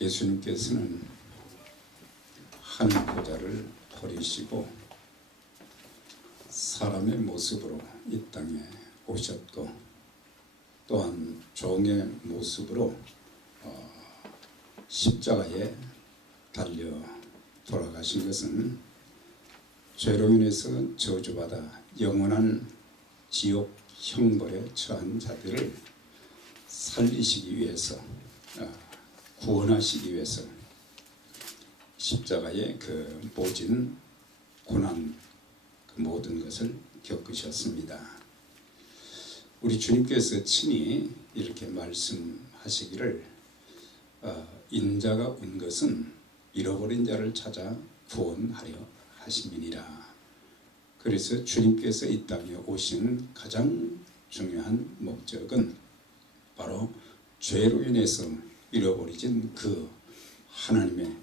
예수님께서는 하늘 보좌를 버리시고 사람의 모습으로 이 땅에 오셨고, 또한 종의 모습으로 십자가에 달려 돌아가신 것은 죄로 인해서 저주받아 영원한 지옥 형벌에 처한 자들을 살리시기 위해서, 구원하시기 위해서 십자가의 그 모진 고난, 그 모든 것을 겪으셨습니다. 우리 주님께서 친히 이렇게 말씀하시기를, 인자가 온 것은 잃어버린 자를 찾아 구원하려 하심이니라. 그래서 주님께서 이 땅에 오신 가장 중요한 목적은 바로 죄로 인해서 잃어버리진 그 하나님의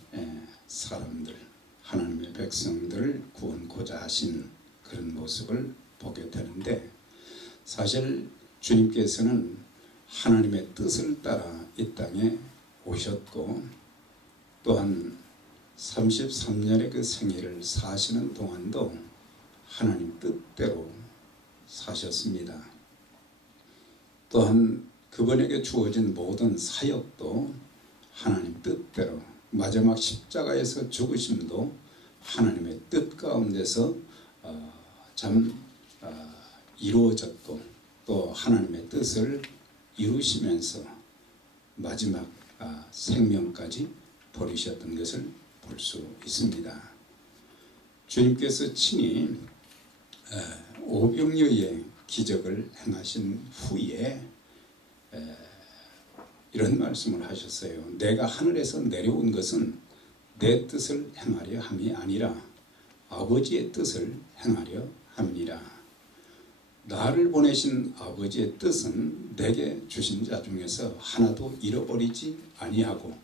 사람들, 하나님의 백성들을 구원코자 하신 그런 모습을 보게 되는데, 사실 주님께서는 하나님의 뜻을 따라 이 땅에 오셨고, 또한 33년의 그 생애를 사시는 동안도 하나님 뜻대로 사셨습니다. 또한 그분에게 주어진 모든 사역도 하나님 뜻대로, 마지막 십자가에서 죽으심도 하나님의 뜻 가운데서 이루어졌고, 또 하나님의 뜻을 이루시면서 마지막 생명까지 버리셨던 것을 볼 수 있습니다. 주님께서 친히 오병이어의 기적을 행하신 후에 이런 말씀을 하셨어요. 내가 하늘에서 내려온 것은 내 뜻을 행하려 함이 아니라 아버지의 뜻을 행하려 함이니라. 나를 보내신 아버지의 뜻은 내게 주신 자 중에서 하나도 잃어버리지 아니하고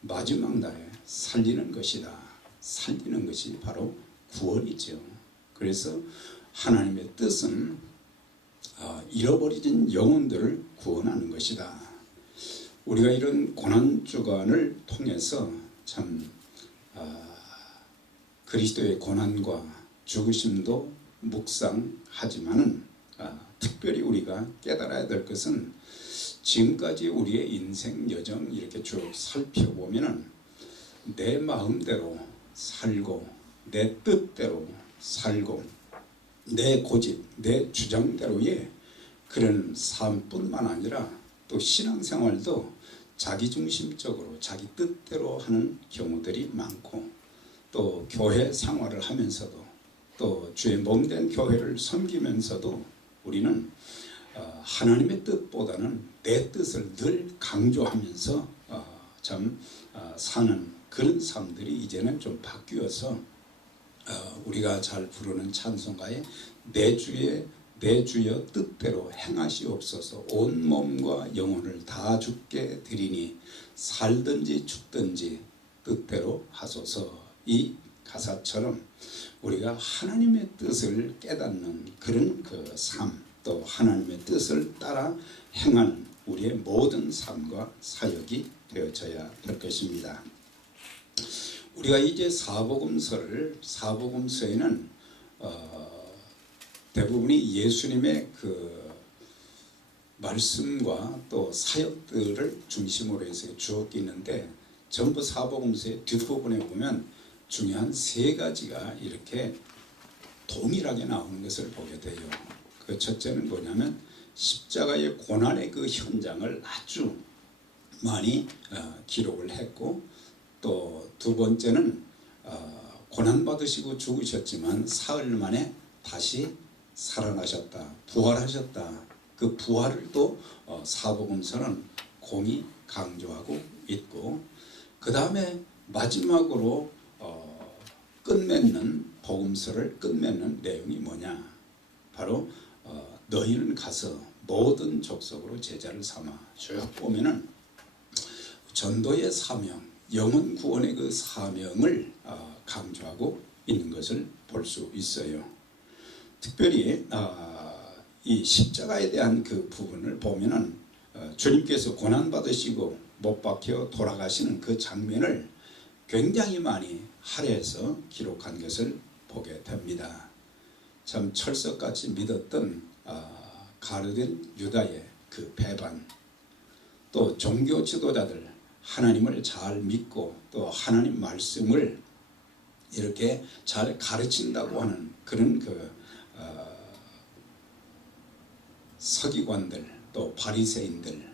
마지막 날에 살리는 것이다. 살리는 것이 바로 구원이죠. 그래서 하나님의 뜻은 잃어버리진 영혼들을 구원하는 것이다. 우리가 이런 고난주간을 통해서 참 그리스도의 고난과 죽으심도 묵상하지만은 특별히 우리가 깨달아야 될 것은, 지금까지 우리의 인생 여정 이렇게 쭉 살펴보면은 내 마음대로 살고, 내 뜻대로 살고, 내 고집, 내 주장대로의 그런 삶뿐만 아니라 또 신앙생활도 자기중심적으로 자기 뜻대로 하는 경우들이 많고, 또 교회 생활을 하면서도, 또 주의 몸된 교회를 섬기면서도 우리는 하나님의 뜻보다는 내 뜻을 늘 강조하면서 사는 그런 삶들이 이제는 좀 바뀌어서 우리가 잘 부르는 찬송가에 내 주여 뜻대로 행하시옵소서, 온 몸과 영혼을 다 주께 드리니 살든지 죽든지 뜻대로 하소서, 이 가사처럼 우리가 하나님의 뜻을 깨닫는 그런 그 삶, 또 하나님의 뜻을 따라 행하는 우리의 모든 삶과 사역이 되어져야 될 것입니다. 우리가 이제 사복음서에는 대부분이 예수님의 그 말씀과 또 사역들을 중심으로 해서 주옥이 있는데, 전부 사복음서의 뒷부분에 보면 중요한 세 가지가 이렇게 동일하게 나오는 것을 보게 돼요. 그 첫째는 뭐냐면 십자가의 고난의 그 현장을 아주 많이 기록을 했고, 또 두 번째는 고난받으시고 죽으셨지만 사흘 만에 다시 살아나셨다, 부활하셨다. 그 부활을 또 사복음서는 공히 강조하고 있고, 그 다음에 마지막으로 끝맺는 복음서를 끝맺는 내용이 뭐냐, 바로 너희는 가서 모든 족속으로 제자를 삼아. 쭉 보면은 전도의 사명, 영혼 구원의 그 사명을 강조하고 있는 것을 볼 수 있어요. 특별히 이 십자가에 대한 그 부분을 보면은 주님께서 고난받으시고 못 박혀 돌아가시는 그 장면을 굉장히 많이 할애해서 기록한 것을 보게 됩니다. 참 철석같이 믿었던 가룟 유다의 그 배반, 또 종교 지도자들 하나님을 잘 믿고 또 하나님 말씀을 이렇게 잘 가르친다고 하는 그런 서기관들, 또 바리새인들,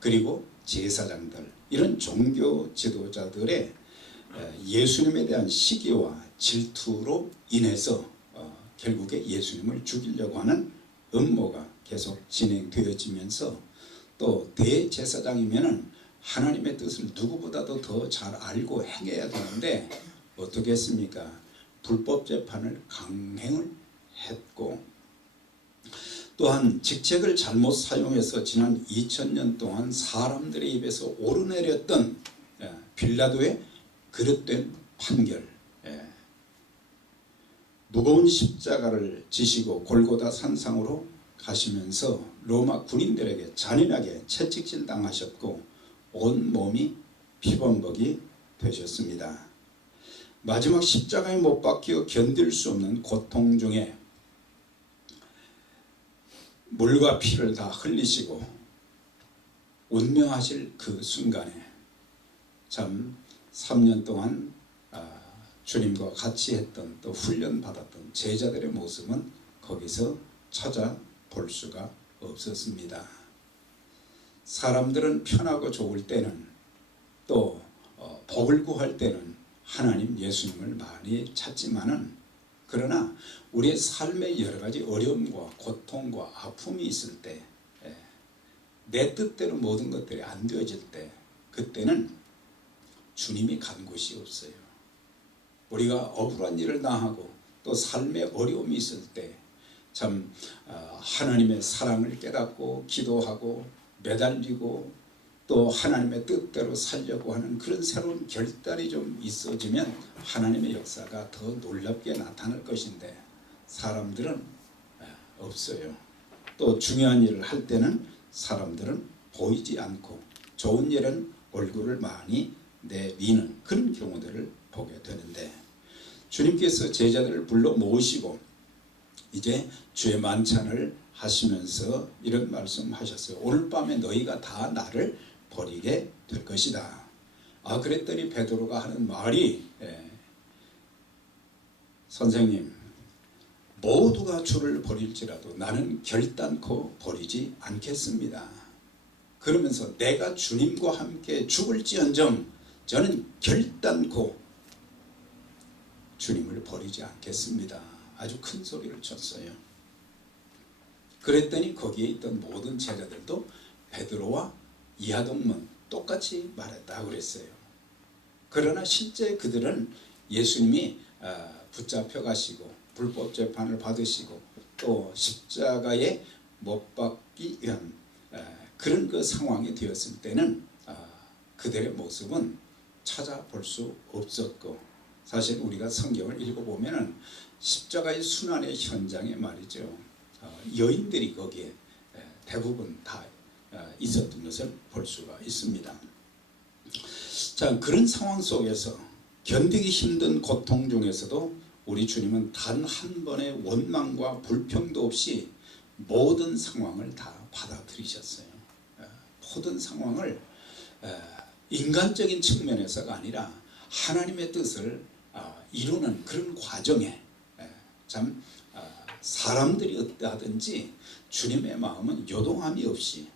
그리고 제사장들, 이런 종교 지도자들의 예수님에 대한 시기와 질투로 인해서 결국에 예수님을 죽이려고 하는 음모가 계속 진행되어지면서, 또 대제사장이면은 하나님의 뜻을 누구보다도 더 잘 알고 행해야 되는데 어떻게 했습니까? 불법 재판을 강행을 했고, 또한 직책을 잘못 사용해서 지난 2000년 동안 사람들의 입에서 오르내렸던 빌라도의 그릇된 판결, 무거운 십자가를 지시고 골고다 산상으로 가시면서 로마 군인들에게 잔인하게 채찍질 당하셨고 온 몸이 피범벅이 되셨습니다. 마지막 십자가에 못 박혀 견딜 수 없는 고통 중에 물과 피를 다 흘리시고 운명하실 그 순간에 참 3년 동안 주님과 같이 했던, 또 훈련받았던 제자들의 모습은 거기서 찾아볼 수가 없었습니다. 사람들은 편하고 좋을 때는, 또 복을 구할 때는 하나님 예수님을 많이 찾지만은, 그러나 우리의 삶의 여러 가지 어려움과 고통과 아픔이 있을 때, 내 뜻대로 모든 것들이 안 되어질 때, 그때는 주님이 간 곳이 없어요. 우리가 억울한 일을 당하고 또 삶의 어려움이 있을 때 참 하나님의 사랑을 깨닫고 기도하고 매달리고 또 하나님의 뜻대로 살려고 하는 그런 새로운 결단이 좀 있어지면 하나님의 역사가 더 놀랍게 나타날 것인데, 사람들은 없어요. 또 중요한 일을 할 때는 사람들은 보이지 않고 좋은 일은 얼굴을 많이 내미는 그런 경우들을 보게 되는데, 주님께서 제자들을 불러 모으시고 이제 주의 만찬을 하시면서 이런 말씀하셨어요. 오늘 밤에 너희가 다 나를 버리게 될 것이다. 그랬더니 베드로가 하는 말이, 선생님, 모두가 주를 버릴지라도 나는 결단코 버리지 않겠습니다. 그러면서 내가 주님과 함께 죽을지언정 저는 결단코 주님을 버리지 않겠습니다. 아주 큰 소리를 쳤어요. 그랬더니 거기에 있던 모든 제자들도 베드로와 이하동문 똑같이 말했다고 그랬어요. 그러나 실제 그들은 예수님이 붙잡혀 가시고 불법 재판을 받으시고 또 십자가에 못 박기 위한 그런 그 상황이 되었을 때는 그들의 모습은 찾아볼 수 없었고, 사실 우리가 성경을 읽어보면은 십자가의 순환의 현장에 말이죠, 여인들이 거기에 대부분 다 있었던 것을 볼 수가 있습니다. 자, 그런 상황 속에서 견디기 힘든 고통 중에서도 우리 주님은 단 한 번의 원망과 불평도 없이 모든 상황을 다 받아들이셨어요. 모든 상황을 인간적인 측면에서가 아니라 하나님의 뜻을 이루는 그런 과정에 참 사람들이 어떠하든지 주님의 마음은 요동함이 없이,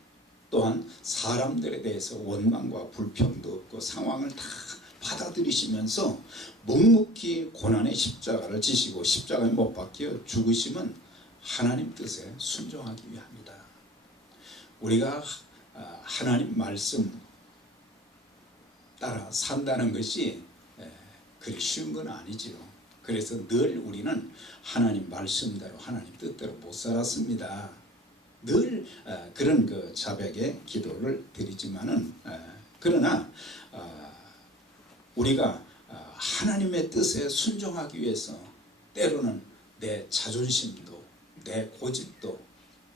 또한 사람들에 대해서 원망과 불평도 없고 상황을 다 받아들이시면서 묵묵히 고난의 십자가를 지시고 십자가에 못 박혀 죽으심은 하나님 뜻에 순종하기 위함이다. 우리가 하나님 말씀 따라 산다는 것이 그리 쉬운 건 아니지요. 그래서 늘 우리는 하나님 말씀대로 하나님 뜻대로 못 살았습니다. 늘 그런 그 자백의 기도를 드리지만은, 그러나 우리가 하나님의 뜻에 순종하기 위해서 때로는 내 자존심도, 내 고집도,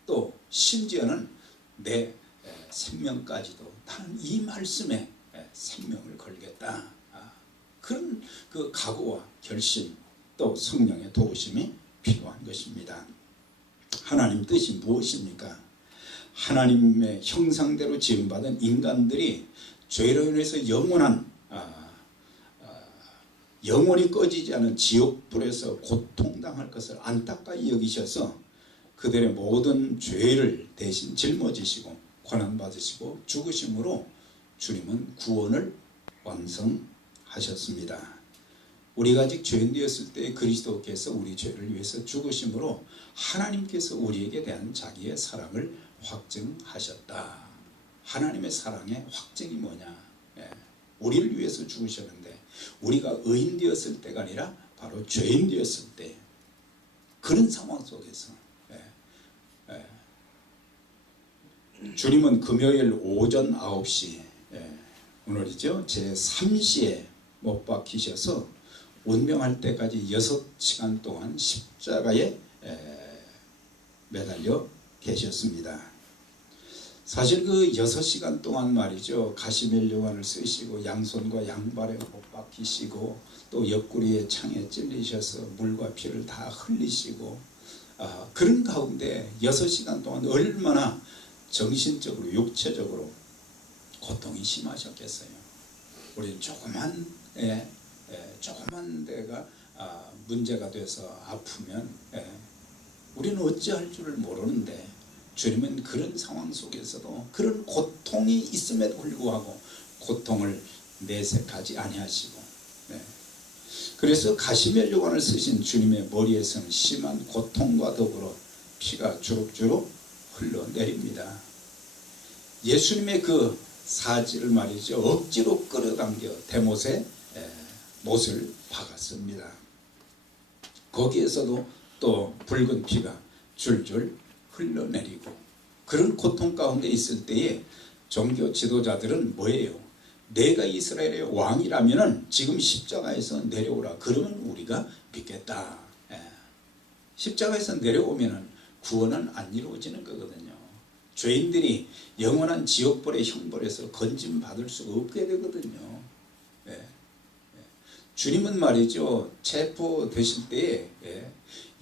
또 심지어는 내 생명까지도 나는 이 말씀에 생명을 걸겠다. 그런 그 각오와 결심 또 성령의 도우심이 필요한 것입니다. 하나님 뜻이 무엇입니까? 하나님의 형상대로 지음받은 인간들이 죄로 인해서 영원히 꺼지지 않은 지옥불에서 고통당할 것을 안타까이 여기셔서 그들의 모든 죄를 대신 짊어지시고 고난받으시고 죽으심으로 주님은 구원을 완성하셨습니다. 우리가 아직 죄인 되었을 때 그리스도께서 우리 죄를 위해서 죽으심으로 하나님께서 우리에게 대한 자기의 사랑을 확증하셨다. 하나님의 사랑의 확증이 뭐냐? 우리를 위해서 죽으셨는데 우리가 의인 되었을 때가 아니라 바로 죄인 되었을 때 그런 상황 속에서 주님은 금요일 오전 9시 오늘이죠. 제3시에 못 박히셔서 운명할 때까지 6시간 동안 십자가에 매달려 계셨습니다. 사실 그 6시간 동안 말이죠. 가시멜로wan을 쓰시고 양손과 양발에 못 박히시고 또 옆구리에 창에 찔리셔서 물과 피를 다 흘리시고 그런 가운데 6시간 동안 얼마나 정신적으로 육체적으로 고통이 심하셨겠어요. 우리는 조그만 데가 문제가 돼서 아프면 우리는 어찌할 줄을 모르는데 주님은 그런 상황 속에서도 그런 고통이 있음에도 불구하고 고통을 내색하지 아니하시고 그래서 가시멜로wan을 쓰신 주님의 머리에서는 심한 고통과 더불어 피가 주룩주룩 흘러내립니다. 예수님의 그 사지를 말이죠. 억지로 끌어당겨 대못에 못을 박았습니다. 거기에서도 또 붉은 피가 줄줄 흘러내리고 그런 고통 가운데 있을 때에 종교 지도자들은 뭐예요? 내가 이스라엘의 왕이라면 지금 십자가에서 내려오라. 그러면 우리가 믿겠다. 십자가에서 내려오면 구원은 안 이루어지는 거거든요. 죄인들이 영원한 지옥불의 형벌에서 건짐받을 수 없게 되거든요. 주님은 말이죠. 체포되실 때에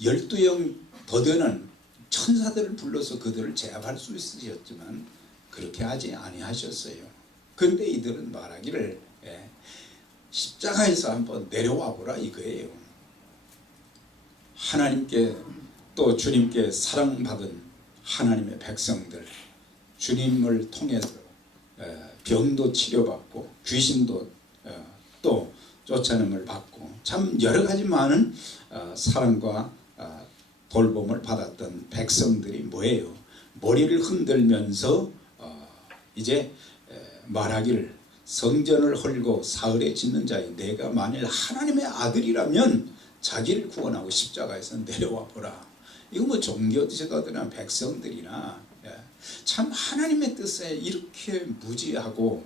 12영 더 되는 천사들을 불러서 그들을 제압할 수 있으셨지만 그렇게 하지 아니하셨어요. 그런데 이들은 말하기를 십자가에서 한번 내려와 보라 이거예요. 하나님께 또 주님께 사랑받은 하나님의 백성들 주님을 통해서 병도 치료받고 귀신도 또 쫓아냄을 받고 참 여러 가지 많은 사랑과 돌봄을 받았던 백성들이 뭐예요? 머리를 흔들면서 이제 말하기를 성전을 헐고 사흘에 짓는 자여 내가 만일 하나님의 아들이라면 자기를 구원하고 십자가에서 내려와 보라. 이거 뭐 종교 지도자들이나 백성들이나 참 하나님의 뜻에 이렇게 무지하고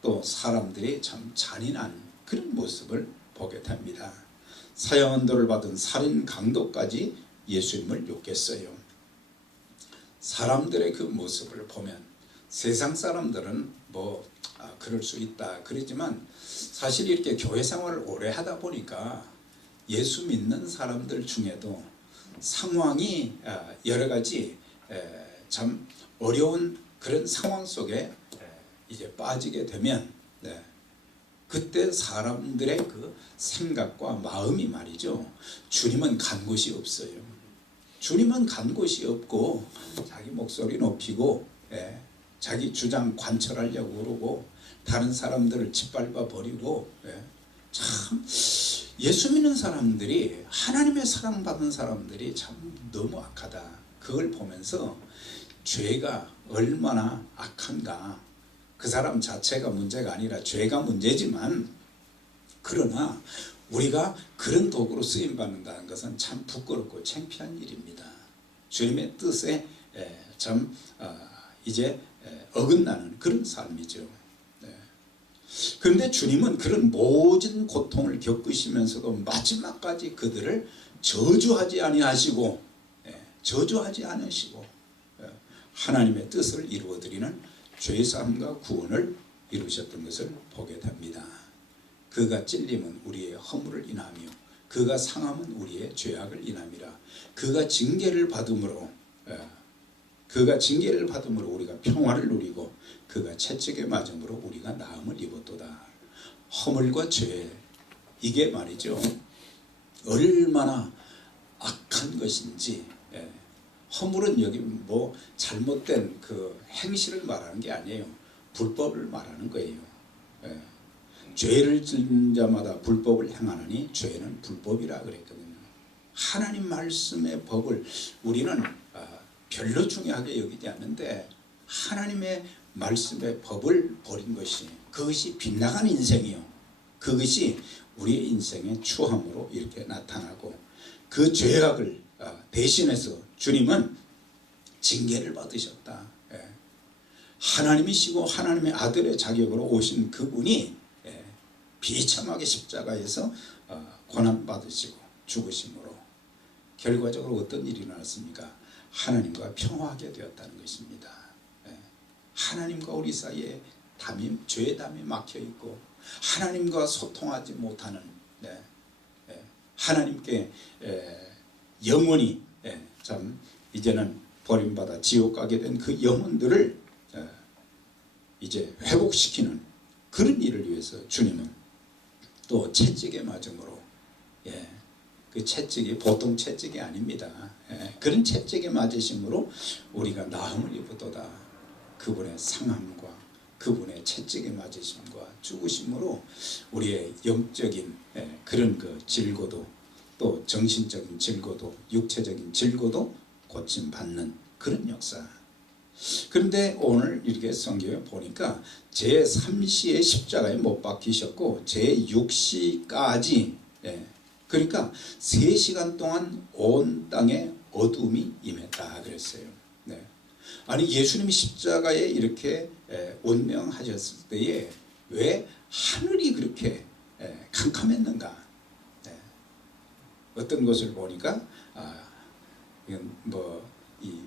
또 사람들이 참 잔인한 그런 모습을 보게 됩니다. 사형언도를 받은 살인 강도까지 예수님을 욕했어요. 사람들의 그 모습을 보면 세상 사람들은 뭐 그럴 수 있다 그러지만 사실 이렇게 교회 생활을 오래 하다 보니까 예수 믿는 사람들 중에도 상황이 여러 가지 참 어려운 그런 상황 속에 이제 빠지게 되면 그때 사람들의 그 생각과 마음이 말이죠. 주님은 간 곳이 없어요. 주님은 간 곳이 없고 자기 목소리 높이고 자기 주장 관철하려고 그러고 다른 사람들을 짓밟아 버리고 참 예수 믿는 사람들이 하나님의 사랑받은 사람들이 참 너무 악하다. 그걸 보면서 죄가 얼마나 악한가. 그 사람 자체가 문제가 아니라 죄가 문제지만 그러나 우리가 그런 도구로 쓰임받는다는 것은 참 부끄럽고 창피한 일입니다. 주님의 뜻에 참 이제 어긋나는 그런 삶이죠. 그런데 주님은 그런 모든 고통을 겪으시면서도 마지막까지 그들을 저주하지 않으시고 하나님의 뜻을 이루어드리는 죄사함과 구원을 이루셨던 것을 보게 됩니다. 그가 찔림은 우리의 허물을 인하며 그가 상함은 우리의 죄악을 인함이라. 그가 징계를 받음으로 우리가 평화를 누리고 그가 채찍에 맞음으로 우리가 나음을 입었도다. 허물과 죄, 이게 말이죠, 얼마나 악한 것인지. 허물은 여기 뭐 잘못된 그 행실을 말하는 게 아니에요. 불법을 말하는 거예요. 죄를 짓는 자마다 불법을 행하느니 죄는 불법이라 그랬거든요. 하나님 말씀의 법을 우리는 별로 중요하게 여기지 않는데 하나님의 말씀의 법을 버린 것이, 그것이 빗나간 인생이요, 그것이 우리의 인생의 추함으로 이렇게 나타나고, 그 죄악을 대신해서 주님은 징계를 받으셨다. 하나님이시고 하나님의 아들의 자격으로 오신 그분이 비참하게 십자가에서 고난받으시고 죽으심으로 결과적으로 어떤 일이 일어났습니까? 하나님과 평화하게 되었다는 것입니다. 하나님과 우리 사이에 죄의 담이 막혀있고 하나님과 소통하지 못하는, 하나님께 영원히 참 이제는 버림받아 지옥 가게 된 그 영혼들을 이제 회복시키는 그런 일을 위해서 주님은 또 채찍에 맞음으로, 그 채찍이 보통 채찍이 아닙니다. 그런 채찍에 맞으심으로 우리가 나음을 입었도다. 그분의 상함과 그분의 채찍에 맞으심과 죽으심으로 우리의 영적인 그런 그 질고도, 또 정신적인 질고도, 육체적인 질고도 고침받는 그런 역사. 그런데 오늘 이렇게 성경에 보니까 제3시에 십자가에 못 박히셨고 제6시까지, 그러니까 3시간 동안 온 땅에 어둠이 임했다 그랬어요. 아니 예수님이 십자가에 이렇게 운명하셨을 때에 왜 하늘이 그렇게 캄캄했는가? 어떤 것을 보니까 이건 뭐 이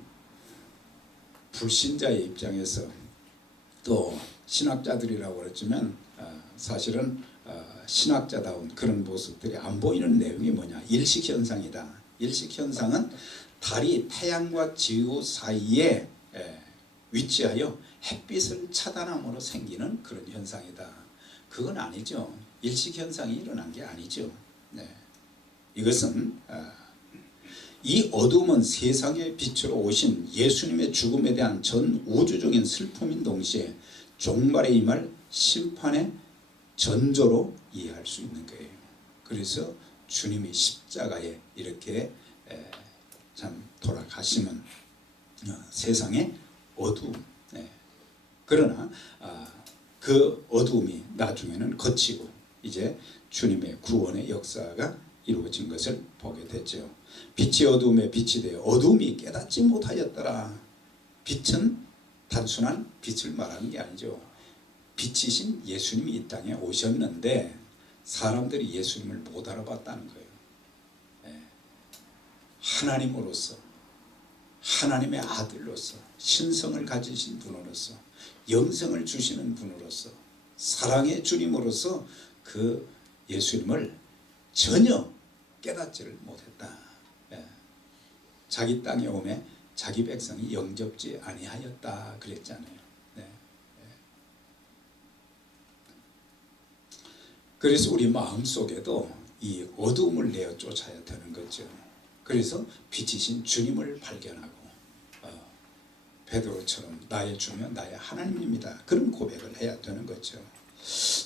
불신자의 입장에서, 또 신학자들이라고 그랬지만 사실은 신학자다운 그런 모습들이 안 보이는 내용이 뭐냐? 일식현상이다. 일식현상은 달이 태양과 지구 사이에 위치하여 햇빛을 차단함으로 생기는 그런 현상이다. 그건 아니죠. 일식현상이 일어난 게 아니죠. 이것은 이 어둠은 세상의 빛으로 오신 예수님의 죽음에 대한 전 우주적인 슬픔인 동시에 종말에 임할 심판의 전조로 이해할 수 있는 거예요. 그래서 주님이 십자가에 이렇게 참 돌아가시는 세상의 어두움, 그러나 그 어두움이 나중에는 거치고 이제 주님의 구원의 역사가 이루어진 것을 보게 됐죠. 빛이 어두움에 빛이 되어 어두움이 깨닫지 못하였더라. 빛은 단순한 빛을 말하는 게 아니죠. 빛이신 예수님이 이 땅에 오셨는데 사람들이 예수님을 못 알아봤다는 거예요. 하나님으로서, 하나님의 아들로서, 신성을 가지신 분으로서, 영생을 주시는 분으로서, 사랑의 주님으로서 그 예수님을 전혀 깨닫지를 못했다. 자기 땅에 오매 자기 백성이 영접지 아니하였다 그랬잖아요. 그래서 우리 마음속에도 이 어두움을 내어 쫓아야 되는 거죠. 그래서 빛이신 주님을 발견하고 베드로처럼 나의 주면 나의 하나님입니다. 그런 고백을 해야 되는 거죠.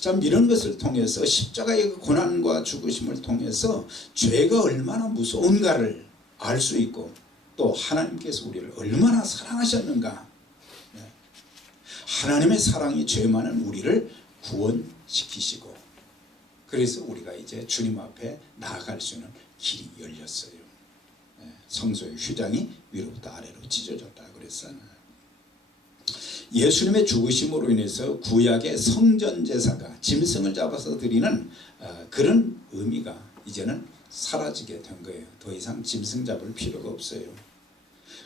참 이런 것을 통해서 십자가의 고난과 죽으심을 통해서 죄가 얼마나 무서운가를 알 수 있고, 또 하나님께서 우리를 얼마나 사랑하셨는가, 하나님의 사랑이 죄 많은 우리를 구원시키시고, 그래서 우리가 이제 주님 앞에 나아갈 수 있는 길이 열렸어요. 성소의 휘장이 위로부터 아래로 찢어졌다 그랬어요. 예수님의 죽으심으로 인해서 구약의 성전 제사가 짐승을 잡아서 드리는 그런 의미가 이제는 사라지게 된 거예요. 더 이상 짐승 잡을 필요가 없어요.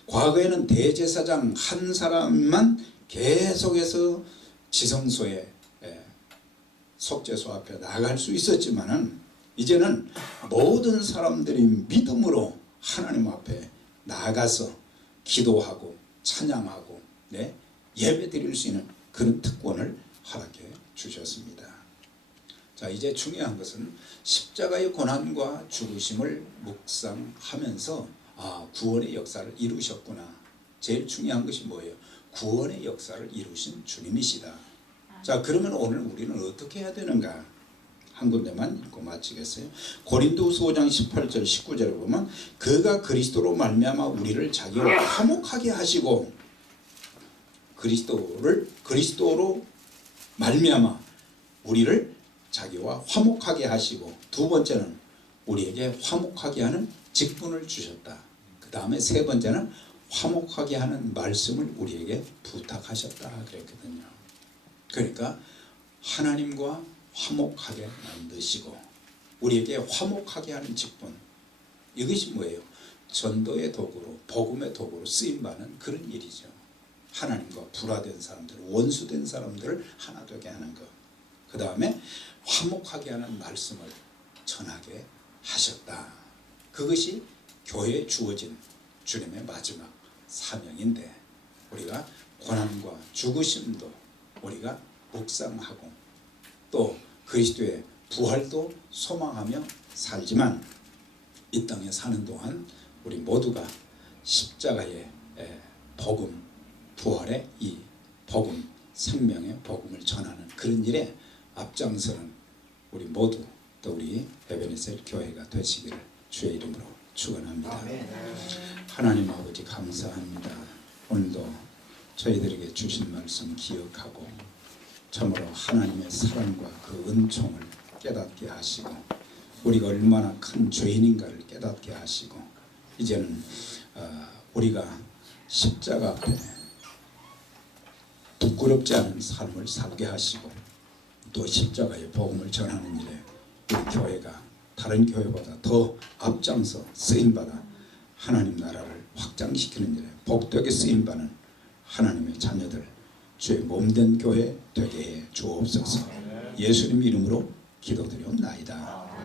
과거에는 대제사장 한 사람만 계속해서 지성소에 속죄소 앞에 나갈 수 있었지만은 이제는 모든 사람들이 믿음으로 하나님 앞에 나가서 기도하고 찬양하고 예배 드릴 수 있는 그런 특권을 허락해 주셨습니다. 자, 이제 중요한 것은 십자가의 고난과 죽으심을 묵상하면서 구원의 역사를 이루셨구나. 제일 중요한 것이 뭐예요? 구원의 역사를 이루신 주님이시다. 자, 그러면 오늘 우리는 어떻게 해야 되는가? 한 군데만 읽고 마치겠어요. 고린도후서 5장 18절 19절에 보면 그가 그리스도로 말미암아 우리를 자기와 화목하게 하시고 그리스도로 말미암아 우리를 자기와 화목하게 하시고 두 번째는 우리에게 화목하게 하는 직분을 주셨다. 그 다음에 세 번째는 화목하게 하는 말씀을 우리에게 부탁하셨다 그랬거든요. 그러니까 하나님과 화목하게 만드시고 우리에게 화목하게 하는 직분, 이것이 뭐예요? 전도의 도구로, 복음의 도구로 쓰임받는 그런 일이죠. 하나님과 불화된 사람들, 원수된 사람들을 하나 되게 하는 것. 그 다음에 화목하게 하는 말씀을 전하게 하셨다. 그것이 교회에 주어진 주님의 마지막 사명인데 우리가 고난과 죽으심도 우리가 묵상하고 또 그리스도의 부활도 소망하며 살지만 이 땅에 사는 동안 우리 모두가 십자가의 복음, 부활의 이 복음, 생명의 복음을 전하는 그런 일에 앞장서는 우리 모두 또 우리 에베네셀 교회가 되시기를 주의 이름으로 축원합니다. 하나님 아버지 감사합니다. 오늘도 저희들에게 주신 말씀 기억하고 참으로 하나님의 사랑과 그 은총을 깨닫게 하시고 우리가 얼마나 큰 죄인인가를 깨닫게 하시고 이제는 우리가 십자가 앞에 부끄럽지 않은 삶을 살게 하시고 또 십자가의 복음을 전하는 일에 우리 교회가 다른 교회보다 더 앞장서 쓰임받아 하나님 나라를 확장시키는 일에 복되게 쓰임받는 하나님의 자녀들 주의 몸된 교회 되게 해 주옵소서. 예수님 이름으로 기도드리옵나이다.